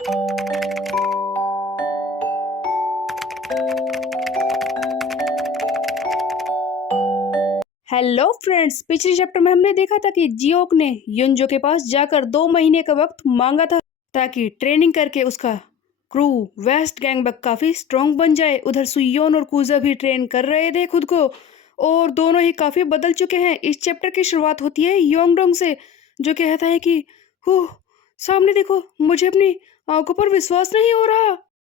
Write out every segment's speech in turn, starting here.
Hello friends, पिछले chapter में हमने देखा था कि जियोक ने युनजो के पास जाकर 2 महीने का वक्त मांगा था ताकि ट्रेनिंग करके उसका क्रू वेस्ट गैंगबक काफी स्ट्रॉन्ग बन जाए। उधर सुयोन और कूजा भी ट्रेन कर रहे थे खुद को और दोनों ही काफी बदल चुके हैं। इस चैप्टर की शुरुआत होती है योंगडोंग से, जो कहता है कि हूँ, सामने देखो, मुझे अपनी आंखों पर विश्वास नहीं हो रहा।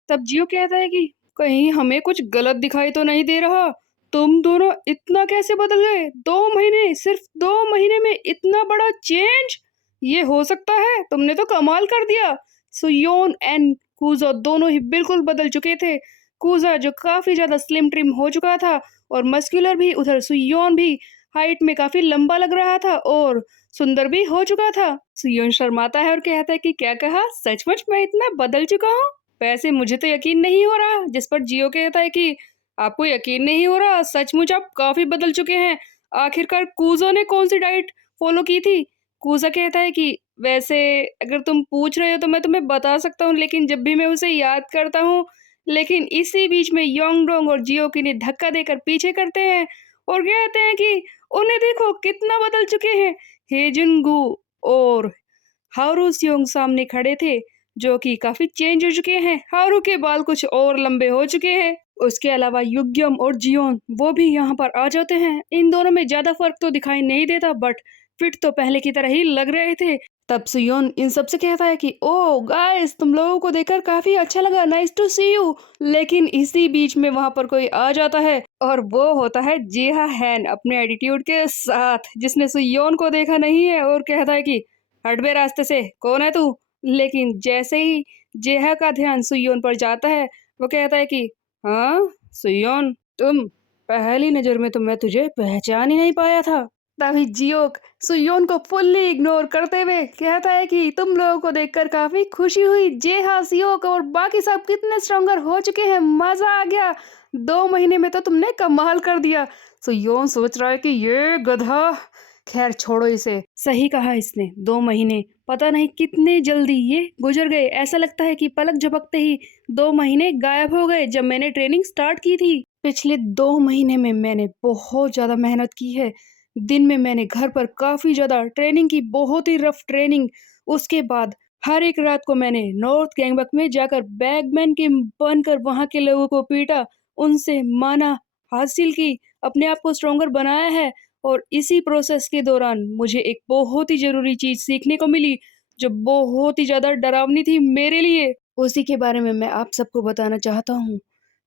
तब जियो कहता है कि कहीं हमें कुछ गलत दिखाई तो नहीं दे रहा। तुम दोनों इतना कैसे बदल गए? 2 महीने, सिर्फ 2 महीने में इतना बड़ा चेंज? ये हो सकता है? तुमने तो कमाल कर दिया। सुयोन एंड कूजा दोनों ही बिल्कुल बदल चुके थे। कूजा जो काफी ज्यादा स्लिम ट्रिम हो चुका था और मस्कुलर भी, उधर सुयोन भी हाइट में काफी लंबा लग रहा था और सुंदर भी हो चुका था। सुयोन शर्माता है और कहता है कि क्या कहा? सचमुच मैं इतना बदल चुका हूँ? वैसे मुझे तो यकीन नहीं हो रहा। जिस पर जियो कहता है कि आपको यकीन नहीं हो रहा? सचमुच आप काफी बदल चुके हैं। आखिरकार कूजो ने कौन सी डाइट फॉलो की थी? कूजा कहता है कि वैसे अगर तुम पूछ रहे हो तो मैं तुम्हें बता सकता हूँ, लेकिन जब भी मैं उसे याद करता हूँ, लेकिन इसी बीच में योंगडोंग और जियोकी ने धक्का देकर पीछे करते हैं और कहते हैं कि उन्हें देखो कितना बदल चुके हैं। हेजुनगू और हारू सियोंग सामने खड़े थे, जो कि काफी चेंज हो चुके हैं। हारू के बाल कुछ और लंबे हो चुके हैं। उसके अलावा युग्यम और जियोन वो भी यहाँ पर आ जाते हैं। इन दोनों में ज्यादा फर्क तो दिखाई नहीं देता, बट फिट तो पहले की तरह ही लग रहे थे। तब सुयोन इन सबसे कहता है कि ओ गाइस, तुम लोगों को देखकर काफी अच्छा लगा, नाइस टू सी यू। लेकिन इसी बीच में वहां पर कोई आ जाता है और वो होता है जेहा हैन अपने एटीट्यूड के साथ, जिसने सुयोन को देखा नहीं है और कहता है कि हट बे रास्ते से, कौन है तू? लेकिन जैसे ही जेहा का ध्यान सुयोन पर जाता है, वो कहता है कि हाँ सुयोन, तुम, पहली नजर में तो मैं तुझे पहचान ही नहीं पाया था। तभी जियोक सुयोन को फुल्ली इग्नोर करते हुए कहता है कि तुम लोगों को देखकर काफी खुशी हुई। जेहा, सियोक और बाकी सब कितने स्ट्रॉन्गर हो चुके हैं, मजा आ गया। 2 महीने में तो तुमने कमाल कर दिया। सुयोन सोच रहा है कि ये गधा, खैर छोड़ो इसे। सही कहा इसने, 2 महीने पता नहीं कितने जल्दी ये गुजर गए। ऐसा लगता है कि पलक झपकते ही 2 महीने गायब हो गए जब मैंने ट्रेनिंग स्टार्ट की थी। पिछले 2 महीने में मैंने बहुत ज्यादा मेहनत की है। दिन में मैंने घर पर काफी ज्यादा ट्रेनिंग की, बहुत ही रफ ट्रेनिंग। उसके बाद हर एक रात को मैंने नॉर्थ गैंगबक में जाकर बैगमैन के बनकर वहां के लोगों को पीटा, उनसे माना हासिल की, अपने आप को स्ट्रोंगर बनाया है। और इसी प्रोसेस के दौरान मुझे एक बहुत ही जरूरी चीज सीखने को मिली, जो बहुत ही ज्यादा डरावनी थी मेरे लिए। उसी के बारे में मैं आप सबको बताना चाहता हूँ।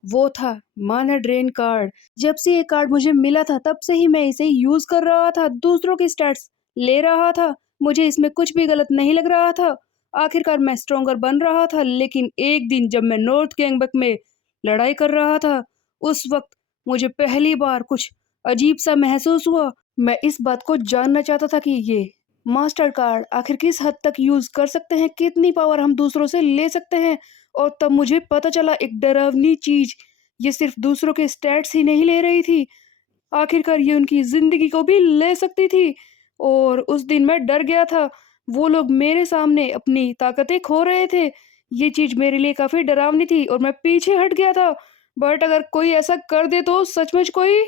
वो था माना ड्रेन कार्ड। जब से ये कार्ड मुझे मिला था, तब से ही मैं इसे यूज कर रहा था, दूसरों के स्टैट्स ले रहा था। मुझे इसमें कुछ भी गलत नहीं लग रहा था। आखिरकार मैं स्ट्रोंगर बन रहा था। लेकिन एक दिन जब मैं नॉर्थ गैंगबक में लड़ाई कर रहा था, उस वक्त मुझे पहली बार कुछ अजीब सा महसूस हुआ। मैं इस बात को जानना चाहता था कि ये मास्टर कार्ड आखिर किस हद तक यूज कर सकते हैं, कितनी पावर हम दूसरों से ले सकते हैं। और तब मुझे पता चला एक डरावनी चीज, ये सिर्फ दूसरों के स्टैट्स ही नहीं ले रही थी, आखिरकार ये उनकी जिंदगी को भी ले सकती थी। और उस दिन मैं डर गया था। वो लोग मेरे सामने अपनी ताकतें खो रहे थे। ये चीज मेरे लिए काफी डरावनी थी और मैं पीछे हट गया था। बट अगर कोई ऐसा कर दे तो सचमुच कोई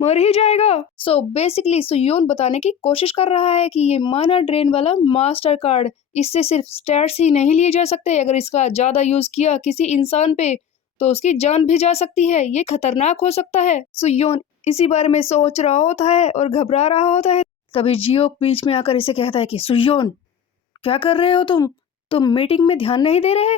मर ही जाएगा। सो बेसिकली सुयोन बताने की कोशिश कर रहा है कि ये माना ड्रेन वाला मास्टर कार्ड, इससे सिर्फ स्टैट्स ही नहीं लिए जा सकते। अगर इसका ज्यादा यूज किया किसी इंसान पे तो उसकी जान भी जा सकती है, ये खतरनाक हो सकता है। सुयोन इसी बारे में सोच रहा होता है और घबरा रहा होता है। तभी जियो बीच में आकर इसे कहता है कि सुयोन, क्या कर रहे हो तुम मीटिंग में ध्यान नहीं दे रहे?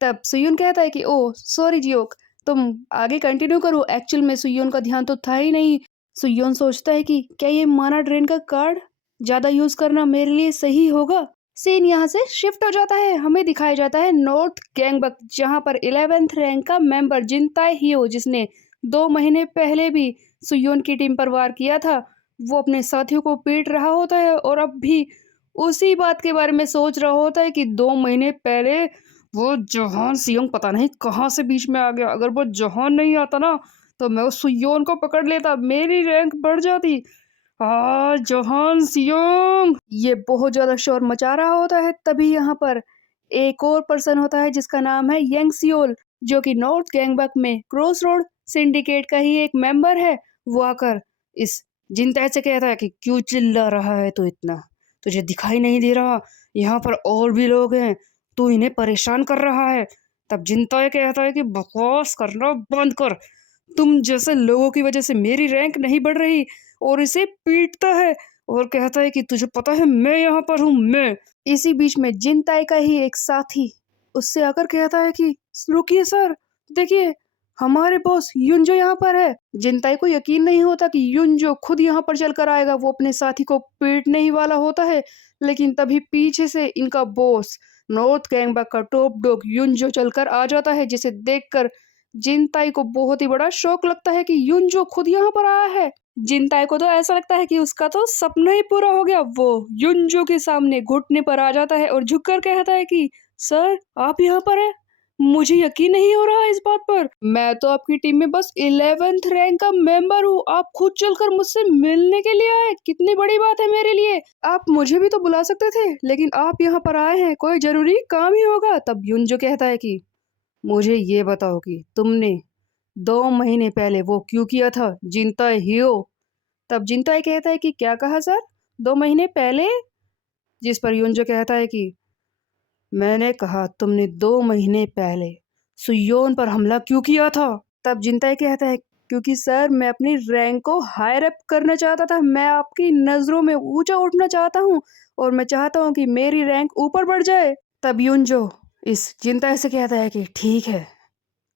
तब सुयोन कहता है कि ओह सॉरी जियोक, तुम आगे कंटिन्यू करो। एक्चुअल में सुयोन का ध्यान तो था ही नहीं। सुयोन सोचता है कि क्या ये माना ड्रेन का कार्ड ज्यादा यूज करना मेरे लिए सही होगा। सीन यहाँ से शिफ्ट हो जाता है, हमें दिखाया जाता है नॉर्थ गैंगबक, जहाँ पर 11th रैंक का मेंबर जिनताई हियो, जिसने 2 महीने पहले भी सुयोन की टीम पर वार किया था, वो अपने साथियों को पीट रहा होता है और अब भी उसी बात के बारे में सोच रहा होता है कि 2 महीने पहले वो जहान सियोंग पता नहीं कहाँ से बीच में आ गया। अगर वो जहान नहीं आता ना, तो मैं उस सुयोन को पकड़ लेता, मेरी रैंक बढ़ जाती। जहान सियोंग, ये बहुत ज्यादा शोर मचा रहा होता है। तभी यहाँ पर एक और पर्सन होता है जिसका नाम है यंग सियोल, जो कि नॉर्थ गैंगबक में क्रॉस रोड सिंडिकेट का ही एक मेंबर है। वो आकर इस जिनताई से कहता है कि क्यों चिल्ला रहा है तू इतना, तुझे दिखाई नहीं दे रहा यहाँ पर और भी लोग हैं, तू इन्हें परेशान कर रहा है। तब जिनताई कहता है कि बकवास करना बंद कर, तुम जैसे लोगों की वजह से मेरी रैंक नहीं बढ़ रही, और इसे पीटता है और कहता है कि तुझे पता है मैं यहाँ पर हूँ, मैं। इसी बीच में जिनताई का ही एक साथी उससे आकर कहता है कि रुकिए सर, देखिए हमारे बॉस युंजो यहाँ पर है। जिनताई को यकीन नहीं होता कि युंजो खुद यहाँ पर चलकर आएगा, वो अपने साथी को पीटने ही वाला होता है। लेकिन तभी पीछे से इनका बॉस नॉर्थ गैंगबक का टॉप डॉग युंजो चलकर आ जाता है, जिसे देखकर जिनताई को बहुत ही बड़ा शौक लगता है कि युंजो खुद यहाँ पर आया है। जिनताई को तो ऐसा लगता है कि उसका तो सपना ही पूरा हो गया। वो युंजो के सामने घुटने पर आ जाता है और झुककर कहता है कि सर आप यहाँ पर हैं, मुझे यकीन नहीं हो रहा इस बात पर। मैं तो आपकी टीम में बस 11th रैंक का मेंबर हूँ, आप खुद चलकर मुझसे मिलने के लिए आए, कितनी बड़ी बात है मेरे लिए। आप मुझे भी तो बुला सकते थे, लेकिन आप यहाँ पर आए हैं, कोई जरूरी काम ही होगा। तब युंजो कहता है कि मुझे ये बताओ कि तुमने 2 महीने पहले वो क्यों किया था, जिनताई हियो। तब जिनताई कहता है कि क्या कहा सर, 2 महीने पहले। जिस पर युंजो कहता है कि मैंने कहा तुमने 2 महीने पहले सुयोन पर हमला क्यों किया था। तब जिनताई कहता है क्योंकि सर मैं अपनी रैंक को हायर अप करना चाहता था, मैं आपकी नजरों में ऊंचा उठना चाहता हूँ और मैं चाहता हूँ कि मेरी रैंक ऊपर बढ़ जाए। तब युंजो इस जिनताई से कहता है कि ठीक है,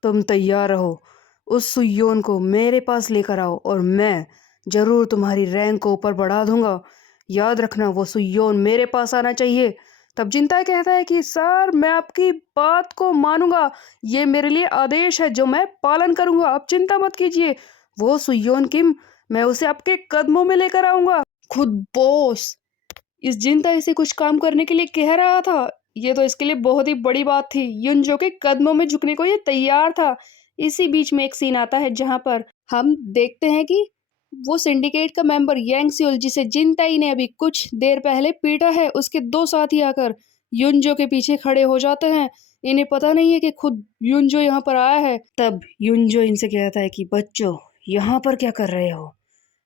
तुम तैयार रहो, उस सुयोन को मेरे पास लेकर आओ और मैं जरूर तुम्हारी रैंक को ऊपर बढ़ा दूंगा। याद रखना वो सुयोन मेरे पास आना चाहिए। तब जिनताई कहता है कि सर मैं आपकी बात को मानूंगा, ये मेरे लिए आदेश है जो मैं पालन करूंगा, आप चिंता मत कीजिए। वो सुयोन किम, मैं उसे आपके कदमों में लेकर आऊंगा। खुद बॉस इस जिनताई से कुछ काम करने के लिए कह रहा था, ये तो इसके लिए बहुत ही बड़ी बात थी। युनजो के कदमों में झुकने को ये तैयार था। इसी बीच में एक सीन आता है जहां पर हम देखते हैं कि वो सिंडिकेट का मेंबर यांग सियोल, जिसे जिनताई ने अभी कुछ देर पहले पीटा है, उसके 2 साथी आकर युनजो के पीछे खड़े हो जाते हैं। इन्हें पता नहीं है कि खुद युनजो यहाँ पर आया है। तब युनजो इनसे कहता है कि बच्चों यहाँ पर क्या कर रहे हो,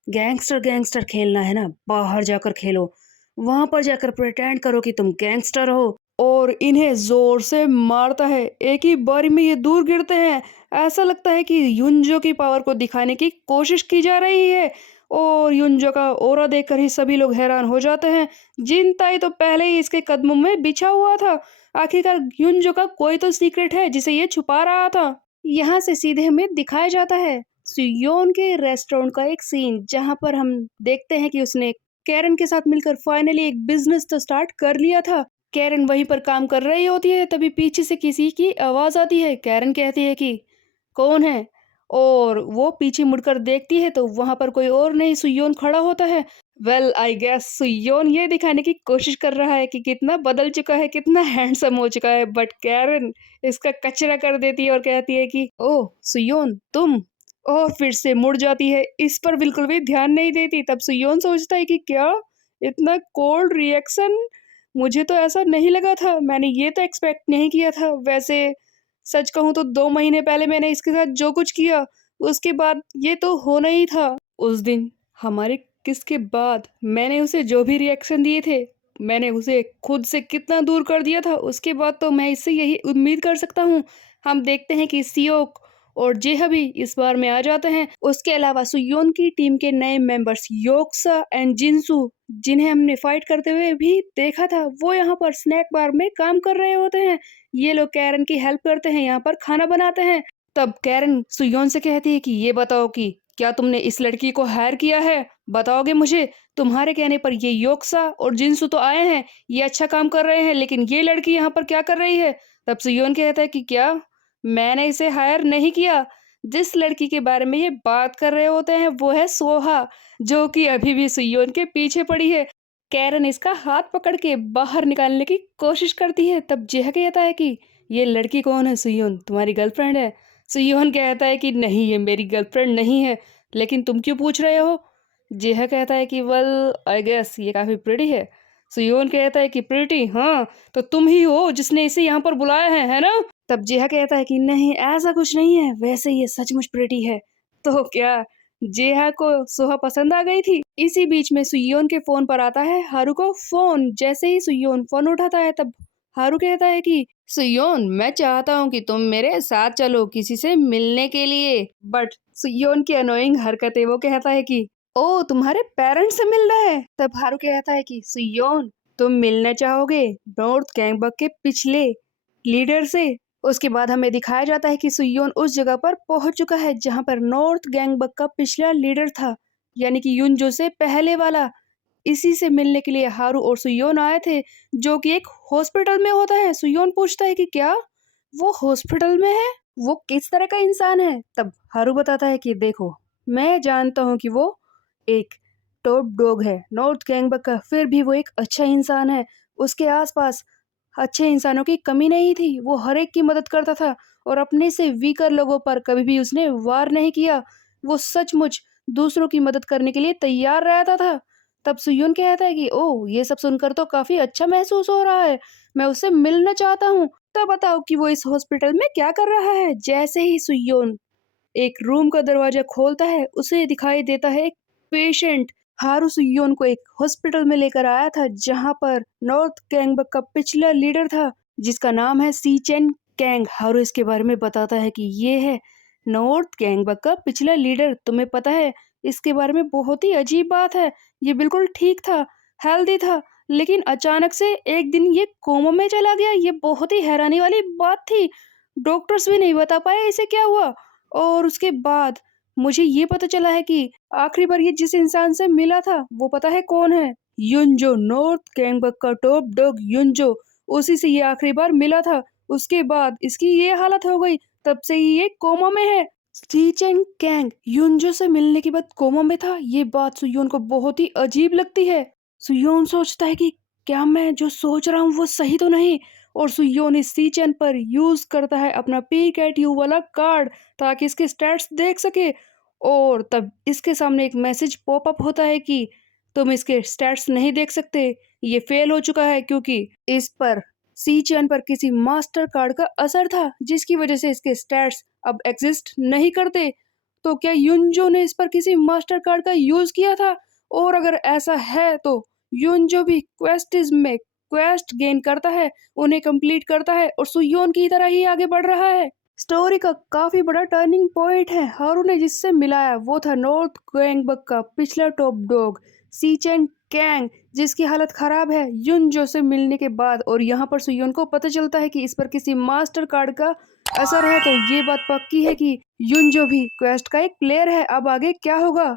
गैंगस्टर गैंगस्टर खेलना है ना, बाहर जाकर खेलो, वहां पर जाकर प्रिटेंड करो कि तुम गैंगस्टर हो। और इन्हें जोर से मारता है, एक ही बारी में ये दूर गिरते हैं। ऐसा लगता है कि युनजो की पावर को दिखाने की कोशिश की जा रही है और युनजो का ऑरा देखकर ही सभी लोग हैरान हो जाते हैं। जिनताई तो पहले ही इसके कदमों में बिछा हुआ था। आखिरकार युनजो का कोई तो सीक्रेट है जिसे ये छुपा रहा था। यहाँ से सीधे हमें दिखाया जाता है सुयोन के रेस्टोरेंट का एक सीन, जहाँ पर हम देखते हैं कि उसने कैरन के साथ मिलकर फाइनली एक बिजनेस तो स्टार्ट कर लिया था। कैरन वहीं पर काम कर रही होती है, तभी पीछे से किसी की आवाज आती है। कैरन कहती है कि कौन है, और वो पीछे मुड़कर देखती है तो वहां पर कोई और नहीं सुयोन खड़ा होता है। वेल आई गेस सुयोन ये दिखाने की कोशिश कर रहा है कि कितना बदल चुका है, कितना हैंडसम हो चुका है, बट कैरन इसका कचरा कर देती है और कहती है कि ओह सुयोन तुम, और फिर से मुड़ जाती है, इस पर बिल्कुल भी ध्यान नहीं देती। तब सुयोन सोचता है कि क्या इतना कोल्ड रिएक्शन, मुझे तो ऐसा नहीं लगा था, मैंने ये तो एक्सपेक्ट नहीं किया था। वैसे सच कहूँ तो 2 महीने पहले मैंने इसके साथ जो कुछ किया उसके बाद ये तो होना ही था। उस दिन हमारे किस के बाद मैंने उसे जो भी रिएक्शन दिए थे, मैंने उसे खुद से कितना दूर कर दिया था, उसके बाद तो मैं इससे यही उम्मीद कर सकता हूँ। हम देखते हैं कि सियोक और जेहा भी इस बार में आ जाते हैं। उसके अलावा सुयोन की टीम के नए मेंबर्स योक्सा एंड जिनसू, जिन्हें हमने फाइट करते हुए भी देखा था, वो यहाँ पर स्नैक बार में काम कर रहे होते हैं। ये लोग कैरन की हेल्प करते हैं, यहाँ पर खाना बनाते हैं। तब कैरन सुयोन से कहती है कि ये बताओ कि क्या तुमने इस लड़की को हायर किया है, बताओगे मुझे। तुम्हारे कहने पर ये योक्सा और जिनसू तो आए हैं, ये अच्छा काम कर रहे हैं, लेकिन ये लड़की यहाँ पर क्या कर रही है। तब सुयोन कहता है कि क्या मैंने इसे हायर नहीं किया, जिस लड़की के बारे में ये बात कर रहे होते हैं वो है सोहा, जो कि अभी भी सुयोन के पीछे पड़ी है। कैरन इसका हाथ पकड़ के बाहर निकालने की कोशिश करती है। तब जेह कहता है कि ये लड़की कौन है सुयोन, तुम्हारी गर्लफ्रेंड है। सुयोन कहता है कि नहीं ये मेरी गर्लफ्रेंड नहीं है, लेकिन तुम क्यों पूछ रहे हो। जेह कहता है कि वेल आई गेस ये काफी प्रिटी है। सुयोन कहता है कि प्रीटी, हाँ तो तुम ही हो जिसने इसे यहाँ पर बुलाया है ना? तब जेहा कहता है कि नहीं, ऐसा कुछ नहीं है, वैसे ये सचमुच प्रीटी है। तो क्या जेहा को सोहा पसंद आ गई थी? इसी बीच में सुयोन के फोन पर आता है हारू को फोन। जैसे ही सुयोन फोन उठाता है तब हारू कहता है कि सुयोन, मैं चाहता हूँ कि तुम मेरे साथ चलो किसी से मिलने के लिए। बट सुयोन की अनोइंग हरकतें वो कहता है कि ओ, तुम्हारे पेरेंट्स से मिल रहा है। तब हारू कहता है कि सुयोन, तुम मिलना चाहोगे नॉर्थ गैंगबक के पिछले लीडर से? उसके बाद हमें दिखाया जाता है कि सुयोन उस जगह पर पहुंच चुका है जहां पर नॉर्थ गैंगबक का पिछला लीडर था, यानी कि युनजो से पहले वाला। इसी से मिलने के लिए हारू और सुयोन आए थे, जो कि एक हॉस्पिटल में होता है। सुयोन पूछता है कि क्या वो हॉस्पिटल में है, वो किस तरह का इंसान है? तब हारू बताता है कि देखो, मैं जानता हूँ कि वो एक टॉप डॉग है नॉर्थ गैंगबक का, फिर भी वो एक अच्छा इंसान है। उसके आसपास अच्छे इंसानों की कमी नहीं थी। वो हर एक की मदद करता था और अपने से वीकर लोगों पर कभी भी उसने वार नहीं किया। वो सचमुच दूसरों की मदद करने के लिए तैयार रहता था। तब सुयून कहता है कि ओह, ये सब सुनकर तो काफी अच्छा महसूस हो रहा है, मैं उससे मिलना चाहता हूँ। तब बताओ कि वो इस हॉस्पिटल में क्या कर रहा है? जैसे ही सुयोन एक रूम का दरवाजा खोलता है, उसे दिखाई देता है एक पेशेंट। हारू सुयोन को एक हॉस्पिटल में लेकर आया था जहां पर नॉर्थ गैंगबक का पिछला लीडर था, जिसका नाम है सीचेन कैंग। हारू इसके बारे में बताता है कि ये है नॉर्थ गैंगबक का पिछला लीडर। तुम्हें पता है इसके बारे में बहुत ही अजीब बात है, ये बिल्कुल ठीक था, हेल्दी था, लेकिन अचानक से एक दिन ये कोमा में चला गया। ये बहुत ही हैरानी वाली बात थी। डॉक्टर्स भी नहीं बता पाए इसे क्या हुआ। और उसके बाद मुझे ये पता चला है कि आखिरी बार ये जिस इंसान से मिला था वो पता है कौन है? युनजो, नॉर्थ गैंगबक का टॉप डॉग युनजो। उसी से ये आखिरी बार मिला था। उसके बाद इसकी ये हालत हो गई, तब से ही ये कोमा में है। स्टीचेन कैंग युनजो से मिलने के बाद कोमा में था, ये बात सुयोन को बहुत ही अजीब लगती है। सुयोन सोचता है कि क्या मैं जो सोच रहा हूँ वो सही तो नहीं, और सुयोन इस सीचेन पर यूज करता है अपना पीक एट यू वाला कार्ड ताकि इसके स्टैट्स देख सके। और तब इसके सामने एक मैसेज पॉपअप होता है कि तुम इसके स्टैट्स नहीं देख सकते, ये फेल हो चुका है, क्योंकि इस पर सी चैन पर किसी मास्टर कार्ड का असर था जिसकी वजह से इसके स्टैट्स अब एग्जिस्ट नहीं करते। तो क्या युनजो ने इस पर किसी मास्टर कार्ड का यूज किया था? और अगर ऐसा है तो युनजो भी क्वेस्टिज में क्वेस्ट गेन करता है, उन्हें कंप्लीट करता है और सुयोन की तरह ही आगे बढ़ रहा है। स्टोरी का काफी बड़ा टर्निंग पॉइंट है। हारू ने जिससे मिलाया वो था नॉर्थ गैंगबक का पिछला टॉप डॉग सीचेन कैंग, जिसकी हालत खराब है युनजो से मिलने के बाद। और यहाँ पर सुयोन को पता चलता है कि इस पर किसी मास्टर कार्ड का असर है। तो ये बात पक्की है कि युनजो भी क्वेस्ट का एक प्लेयर है। अब आगे क्या होगा?